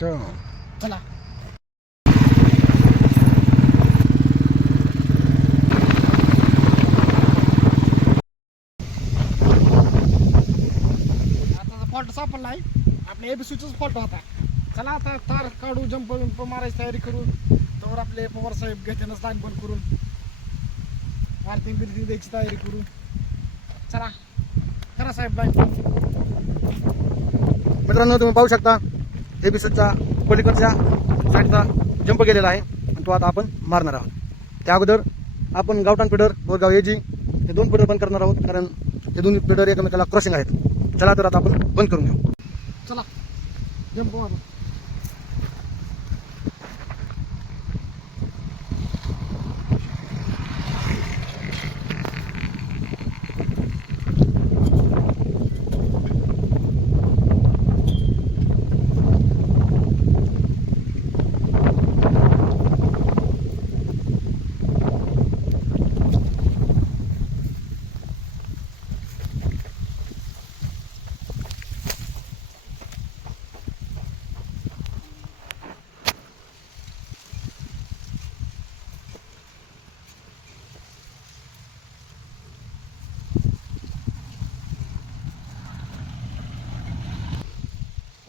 चला आता फॉल्ट सापडला आहे. आपल्या एबीसीचाच फॉल्ट होता. चला आता तार काढू, जंप मारायची तयारी करू. तर आपले पवार साहेब घेताना लाईन बंद करून आरती बिरती द्यायची तयारी करू. चला करा साहेब लाईन. मित्रांनो, तुम्ही पाहू शकता एबीसीचा पलीकडच्या साईडचा जंप केलेला आहे आणि तो आता आपण मारणार आहोत. त्या अगोदर आपण गावठाण पिडर बोरगाव एजी हे 2 पिडर बंद करणार आहोत, कारण हे दोन्ही पिडर एकमेकाला क्रॉसिंग आहेत. चला तर आता आपण बंद करून घेऊ. चला जंप मारू.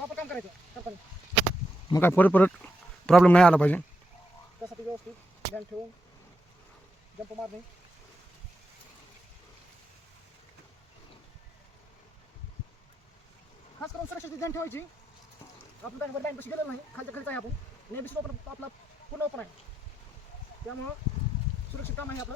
आपण काम करायचं करताना मग काय परत प्रॉब्लेम नाही आला पाहिजे. त्यासाठी व्यवस्थित ध्यान ठेवून जंप मारणे. खास करून सुरक्षित ध्यान ठेवायची. आपण बँकवर लाईन कशी गेलेलो नाही, खालच्या खालीच आहे आपण. नेहमीच आपला पूर्ण ओपन आहे, त्यामुळं सुरक्षित काम आहे आपलं.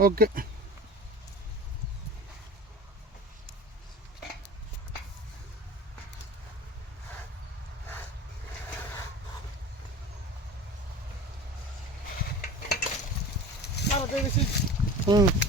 ओके. चला, ते